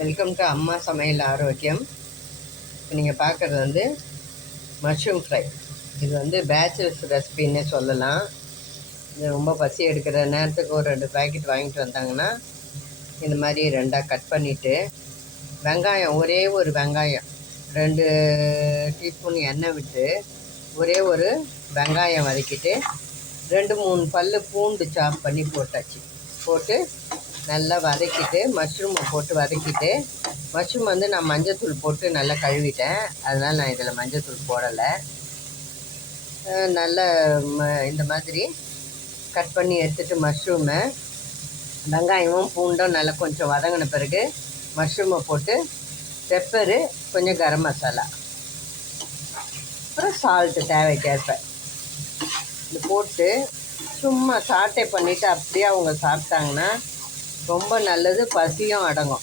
Welcome to அம்மா சமையல் ஆரோக்கியம். இப்போ நீங்கள் பார்க்குறது வந்து மஷ்ரூம் ஃப்ரை. இது வந்து பேச்சுலர்ஸ் ரெசிபின்னே சொல்லலாம். இது ரொம்ப பசி எடுக்கிற நேரத்துக்கு ஒரு 2 பேக்கெட் வாங்கிட்டு வந்தாங்கன்னா இந்த மாதிரி 2ஆக கட் பண்ணிவிட்டு வெங்காயம், ஒரே ஒரு வெங்காயம் 2 டீஸ்பூன் எண்ணெய் விட்டு ஒரே ஒரு வெங்காயம் வதக்கிட்டு 2-3 பல் பூண்டு சாப் பண்ணி போட்டு நல்லா வதக்கிட்டு மஷ்ரூமை போட்டு வதக்கிட்டு, மஷ்ரூம் வந்து நான் மஞ்சத்தூள் போட்டு நல்லா கழுவிட்டேன், அதனால் நான் இதில் மஞ்சத்தூள் போடலை. நல்லா இந்த மாதிரி கட் பண்ணி எடுத்துகிட்டு மஷ்ரூமை வெங்காயமும் பூண்டும் நல்லா கொஞ்சம் வதங்கின பிறகு மஷ்ரூமை போட்டு பெப்பரு, கொஞ்சம் கரம் மசாலா, அப்புறம் சால்ட்டு தேவைக்கேற்ப இது போட்டு சும்மா சாட்டை பண்ணிவிட்டு அப்படியே அவங்க சாப்பிட்டாங்கன்னா ரொம்ப நல்லது, பசியும் அடங்கும்.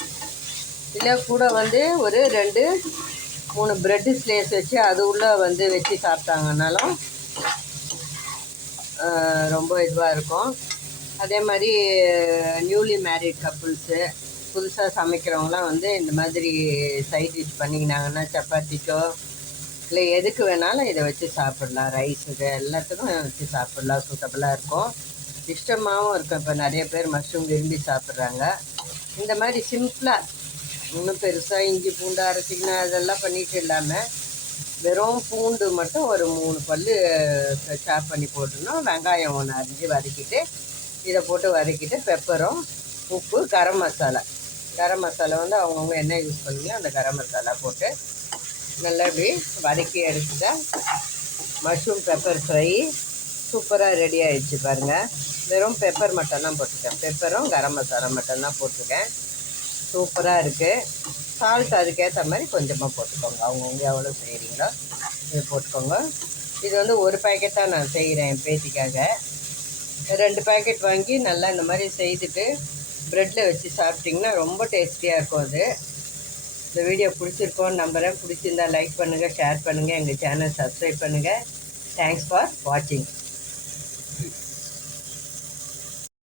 இல்லை கூட வந்து ஒரு 2-3 ப்ரெட்டு ஸ்லேஸ் வச்சு அது உள்ளே வந்து வச்சு சாப்பிட்டாங்கன்னாலும் ரொம்ப இதுவாக இருக்கும். அதே மாதிரி நியூலி மேரிட் கப்புள்ஸு, புதுசாக சமைக்கிறவங்களாம் வந்து இந்த மாதிரி சைட் டிஷ் பண்ணிக்கினாங்கன்னா சப்பாத்திக்கோ இல்லை எதுக்கு வேணாலும் இதை வச்சு சாப்பிட்லாம். ரைஸுக்கு எல்லாத்துக்கும் வச்சு சாப்பிட்லாம், சூட்டபுளாக இருக்கும், இஷ்டமாகவும் இருக்கும். இப்போ நிறைய பேர் மஷ்ரூம் விரும்பி சாப்பிட்றாங்க. இந்த மாதிரி சிம்பிளாக இன்னும் பெருசாக இஞ்சி பூண்டு அரைச்சிக்கணும் அதெல்லாம் பண்ணிட்டு இல்லாமல் வெறும் பூண்டு மட்டும் ஒரு 3 பல் சாப் பண்ணி போட்டுடணும். வெங்காயம் 1 அரிஞ்சு வதக்கிட்டு இதை போட்டு வதக்கிட்டு பெப்பரும், உப்பு, கரம் மசாலா வந்து அவங்கவுங்க என்ன யூஸ் பண்ணுவீங்க அந்த கரம் மசாலா போட்டு நல்லா இப்படி வதக்கி எடுத்துட்டா மஷ்ரூம் பெப்பர் ஃப்ரை சூப்பராக ரெடி ஆகிடுச்சு பாருங்கள். வெறும் பெப்பர் மட்டும்தான் போட்டிருக்கேன், பெப்பரும் கரம் மசாலா மட்டும்தான் போட்டிருக்கேன். சூப்பராக இருக்குது. சால்ட் அதுக்கேற்ற மாதிரி கொஞ்சமாக போட்டுக்கோங்க, அவங்கவுங்க எவ்வளோ செய்கிறீங்களோ இது போட்டுக்கோங்க. இது வந்து ஒரு பேக்கெட் தான் நான் செய்கிறேன் என் பேத்திக்காக. 2 பேக்கெட் வாங்கி நல்லா இந்த மாதிரி செய்துட்டு ப்ரெட்டில் வச்சு சாப்பிட்டிங்கன்னா ரொம்ப டேஸ்டியாக இருக்கும். அது இந்த வீடியோ பிடிச்சிருக்கோன்னு நம்புகிறேன். பிடிச்சிருந்தால் லைக் பண்ணுங்கள், ஷேர் பண்ணுங்கள், எங்கள் சேனல் சப்ஸ்கிரைப் பண்ணுங்கள். தேங்க்ஸ் ஃபார் வாட்சிங்.